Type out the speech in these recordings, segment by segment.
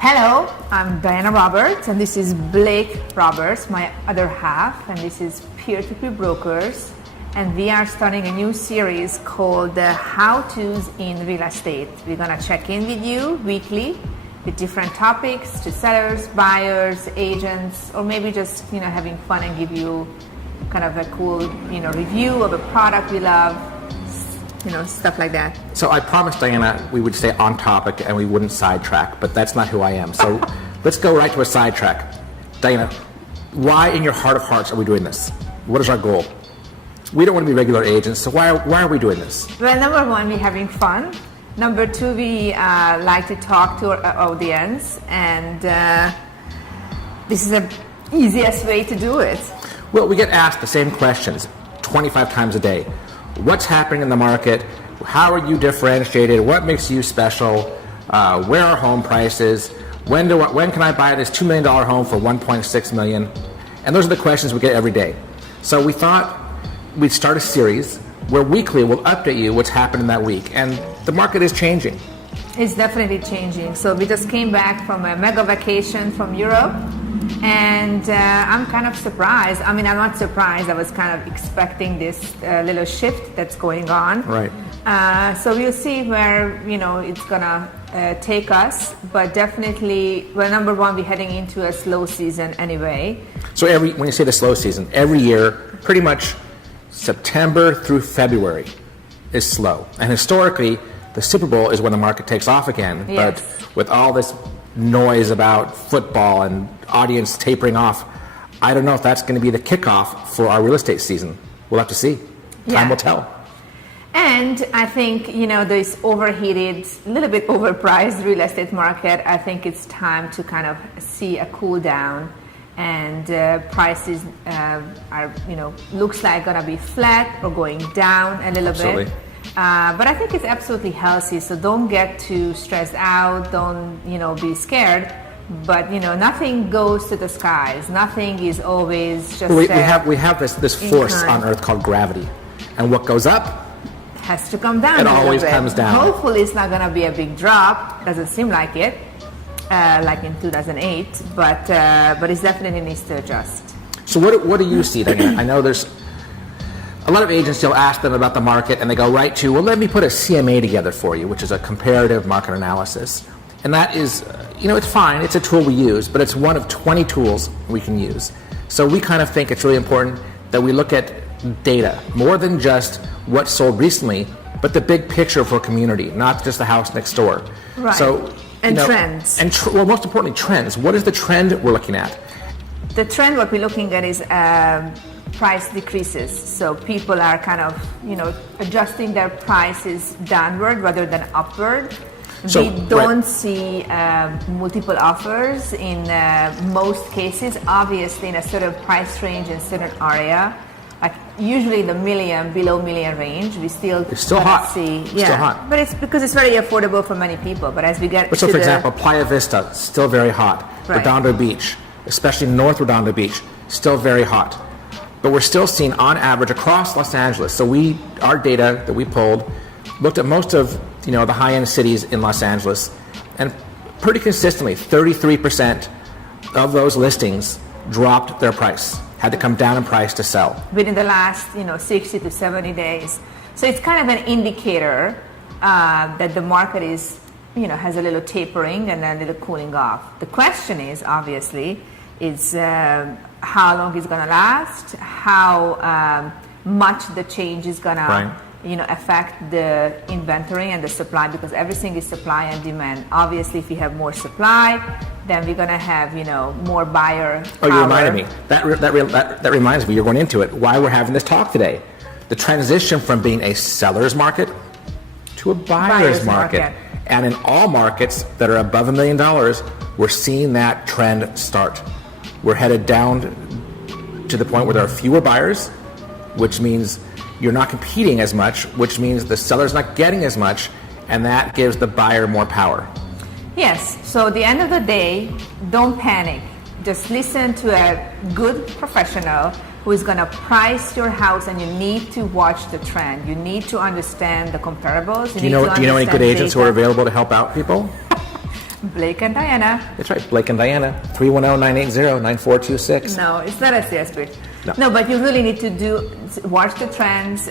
Hello, I'm Diana Roberts, and this is Blake Roberts, my other half, and this is Peer-to-Peer Brokers, and we are starting a new series called the How-Tos in Real Estate. We're going to check in with you weekly with different topics to sellers, buyers, agents, or maybe just having fun and give you kind of a cool review of a product we love, stuff like that. So I promised Diana we would stay on topic and we wouldn't sidetrack, but that's not who I am. So let's go right to a sidetrack. Diana, why in your heart of hearts are we doing this? What is our goal? We don't want to be regular agents, so why are we doing this? Well, number one, we're having fun. Number two, we like to talk to our audience, and this is the easiest way to do it. Well, we get asked the same questions 25 times a day. What's happening in the market? How are you differentiated? What makes you special? Where are home prices? When can I buy this $2 million home for $1.6 million? And those are the questions we get every day. So we thought we'd start a series where weekly we'll update you what's happened in that week. And the market is changing. It's definitely changing. So we just came back from a mega vacation from Europe. And I'm kind of surprised. I mean, I'm not surprised. I was kind of expecting this little shift that's going on. Right. So we'll see where, it's going to take us. But definitely, well, number one, we're heading into a slow season anyway. So when you say the slow season, every year, pretty much September through February is slow. And historically, the Super Bowl is when the market takes off again. Yes. But with all this noise about football and audience tapering off, I don't know if that's going to be the kickoff for our real estate season. We'll have to see. Time will tell. And I think, this overheated, a little bit overpriced real estate market, I think it's time to kind of see a cool down, and prices are, looks like going to be flat or going down a little bit. But I think it's absolutely healthy, so don't get too stressed out, don't, be scared. But, nothing goes to the skies. Nothing is always just... We have this force on Earth called gravity. And what goes up... has to come down. It always comes down. Hopefully it's not going to be a big drop. Doesn't seem like it, like in 2008. But it definitely needs to adjust. So what do you see then? I know there's... A lot of agents, you'll ask them about the market and they go right to, well, let me put a CMA together for you, which is a comparative market analysis. And that is, it's fine. It's a tool we use, but it's one of 20 tools we can use. So we kind of think it's really important that we look at data, more than just what sold recently, but the big picture for a community, not just the house next door. Right. So, and trends. And well, most importantly, trends. What is the trend we're looking at? The trend what we're looking at is price decreases. So people are kind of, adjusting their prices downward rather than upward. So, we don't see multiple offers in most cases. Obviously, in a certain price range in certain area, like usually the below million range, we still it's still hot. See, it's still hot. But it's because it's very affordable for many people. But as we get so, for example, Playa Vista, still very hot. Right. Redondo Beach, especially North Redondo Beach, still very hot. But we're still seeing, on average, across Los Angeles. So our data that we pulled looked at most of the high-end cities in Los Angeles, and pretty consistently, 33% of those listings dropped their price, had to come down in price to sell within the last 60 to 70 days. So it's kind of an indicator that the market is has a little tapering and then a little cooling off. The question is obviously how long it's going to last, how much the change is going to affect the inventory and the supply, because everything is supply and demand. Obviously, if you have more supply, then we're going to have more buyer power. Oh, you reminded me. That reminds me. You're going into it. Why we're having this talk today? The transition from being a seller's market to a buyer's market. And in all markets that are above $1 million, we're seeing that trend start. We're headed down to the point where there are fewer buyers, which means you're not competing as much, which means the seller's not getting as much, and that gives the buyer more power. Yes, so at the end of the day, don't panic. Just listen to a good professional who is going to price your house, and you need to watch the trend. You need to understand the comparables. Do you know any good agents who are available to help out people? Blake and Diana. That's right, Blake and Diana, 310-980-9426. No, it's not a sales pitch. No. No, but you really need to watch the trends,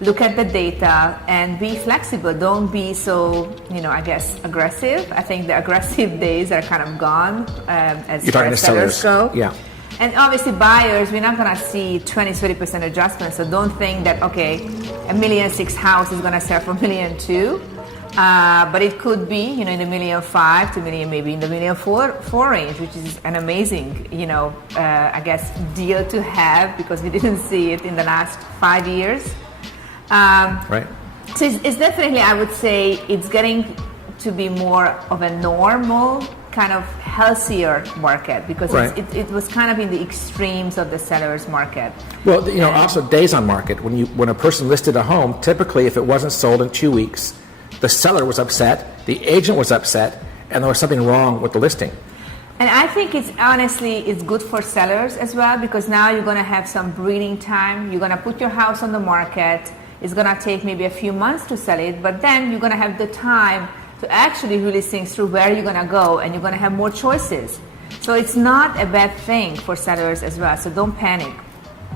look at the data, and be flexible. Don't be so, I guess, aggressive. I think the aggressive days are kind of gone as You're far talking as to sellers go. Yeah. And obviously buyers, we're not going to see 20-30% adjustment. So don't think that, okay, $1.6 million house is going to sell for $1.2 million. But it could be, in the $1.5 million to million, maybe in the $1.4 million range, which is an amazing, I guess, deal to have because we didn't see it in the last 5 years. Right. So it's definitely, I would say, it's getting to be more of a normal kind of healthier market because right. it was kind of in the extremes of the seller's market. Well, also days on market. When a person listed a home, typically if it wasn't sold in 2 weeks, the seller was upset, the agent was upset, and there was something wrong with the listing. And I think it's good for sellers as well because now you're going to have some breathing time. You're going to put your house on the market. It's going to take maybe a few months to sell it, but then you're going to have the time to actually really think through where you're going to go, and you're going to have more choices. So it's not a bad thing for sellers as well, so don't panic.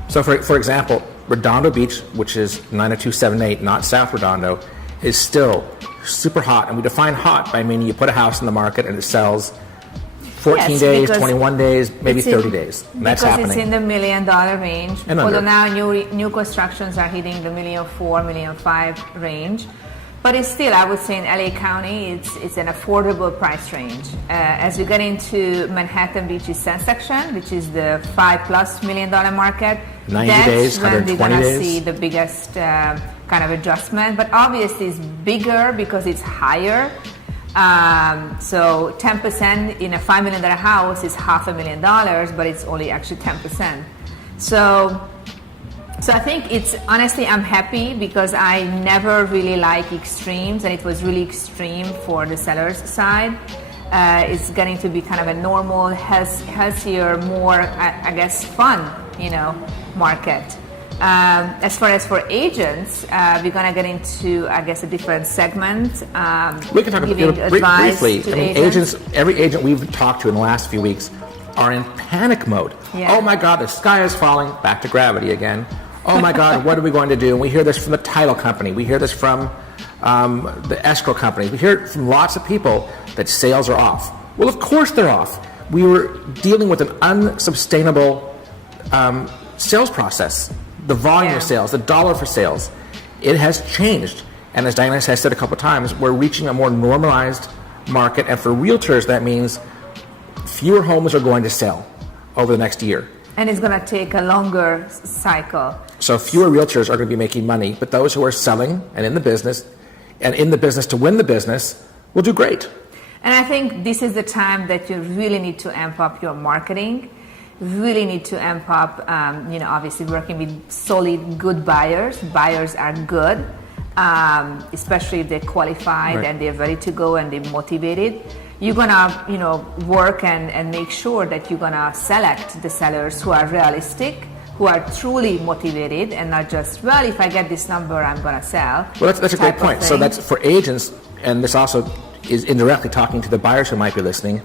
So for example, Redondo Beach, which is 90278, not South Redondo, is still super hot, and we define hot by meaning you put a house in the market and it sells 14 days, 21 days, maybe 30 days. And that's happening. Because it's in the $1 million range. And although under. now new constructions are hitting the $1.4 million, $1.5 million range. But it's still, I would say in LA County, it's an affordable price range. As we get into Manhattan Beach's Sun section, which is the $5+ million market, 90 that's days, when we're 120 going to days. see the biggest kind of adjustment. But obviously it's bigger because it's higher. So 10% in a $5 million house is $500,000, but it's only actually 10%. So I think it's, honestly, I'm happy because I never really like extremes, and it was really extreme for the seller's side. It's getting to be kind of a normal, healthier, more, I guess, fun, market. As far as for agents, we're going to get into, I guess, a different segment. We can talk about briefly. Agents, every agent we've talked to in the last few weeks are in panic mode. Yeah. Oh my God, the sky is falling. Back to gravity again. Oh my God, what are we going to do? And we hear this from the title company. We hear this from the escrow company. We hear it from lots of people that sales are off. Well, of course they're off. We were dealing with an unsustainable sales process. The volume of sales, the dollar for sales, it has changed. And as Diana has said a couple of times, we're reaching a more normalized market. And for realtors, that means fewer homes are going to sell over the next year. And it's going to take a longer cycle. So fewer realtors are going to be making money, but those who are selling and in the business to win the business will do great. And I think this is the time that you really need to amp up your marketing. Really need to amp up, obviously working with solid, good buyers. Buyers are good, especially if they're qualified and they're ready to go and they're motivated. You're gonna, work and make sure that you're gonna select the sellers who are realistic, who are truly motivated, and not just, well, if I get this number, I'm gonna sell. Well, that's a great point. So that's for agents, and this also is indirectly talking to the buyers who might be listening.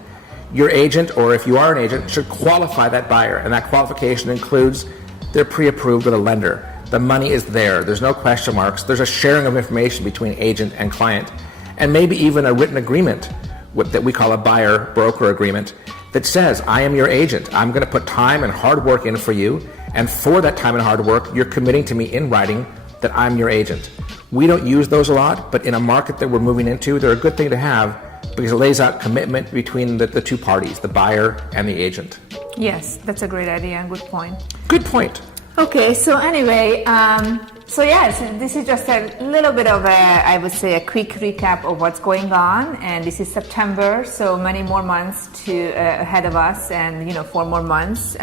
Your agent, or if you are an agent, should qualify that buyer, and that qualification includes they're pre-approved with a lender. The money is there. There's no question marks. There's a sharing of information between agent and client, and maybe even a written agreement that we call a buyer-broker agreement that says, I am your agent. I'm going to put time and hard work in for you, and for that time and hard work, you're committing to me in writing that I'm your agent. We don't use those a lot, but in a market that we're moving into, they're a good thing to have because it lays out commitment between the two parties, the buyer and the agent. Yes, that's a great idea and good point. Good point. Okay, so anyway, so this is just a little bit of I would say, a quick recap of what's going on. And this is September, so many more months ahead of us, and 4 more months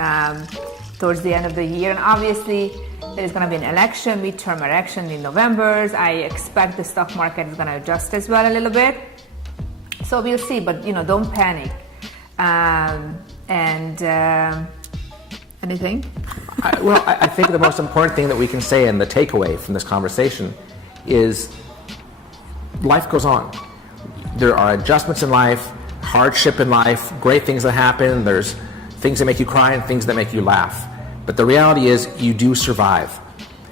towards the end of the year. And obviously, there is going to be an election, midterm election in November. I expect the stock market is going to adjust as well a little bit. So we'll see, but don't panic. Anything? I think the most important thing that we can say, and the takeaway from this conversation, is life goes on. there are adjustments in life, hardship in life, great things that happen. There's things that make you cry and things that make you laugh. But the reality is you do survive.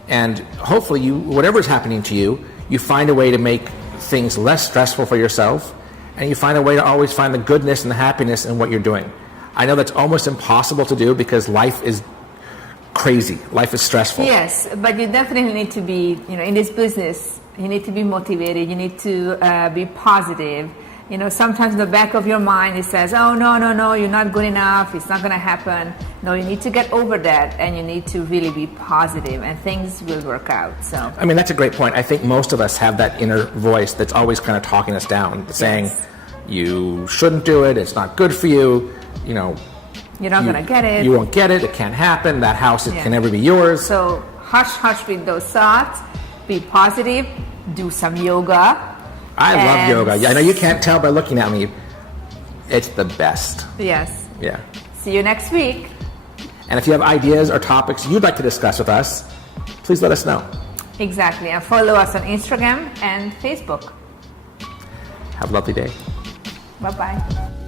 And hopefully whatever's happening to you, you find a way to make things less stressful for yourself, and you find a way to always find the goodness and the happiness in what you're doing. I know that's almost impossible to do because life is crazy. Life is stressful. Yes, but you definitely need to be, in this business, you need to be motivated. You need to be positive. Sometimes in the back of your mind it says, oh, no, you're not good enough. It's not going to happen. No, you need to get over that, and you need to really be positive, and things will work out. So, I mean, that's a great point. I think most of us have that inner voice that's always kind of talking us down, saying, you shouldn't do it. It's not good for you. You're not going to get it. You won't get it. It can't happen. That house can never be yours. So hush with those thoughts. Be positive. Do some yoga. I love yoga. I know you can't tell by looking at me. It's the best. Yes. Yeah. See you next week. And if you have ideas or topics you'd like to discuss with us, please let us know. Exactly. And follow us on Instagram and Facebook. Have a lovely day. Bye-bye.